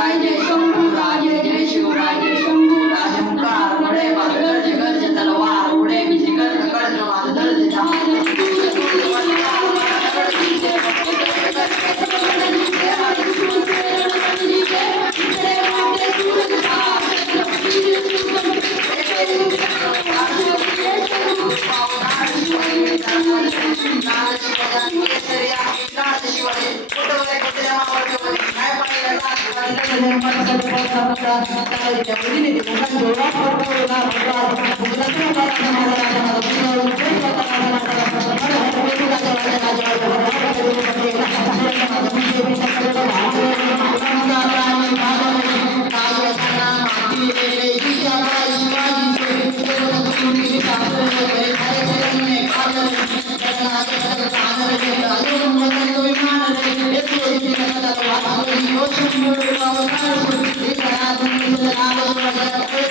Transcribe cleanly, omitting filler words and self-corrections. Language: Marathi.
शंभूराजे शंभूराजे जय शिवराजे शंभूराजे मुखार बडे बाज गरज गरज तलवार उडे बिजी गरज गरज माझ दर्द Thank you.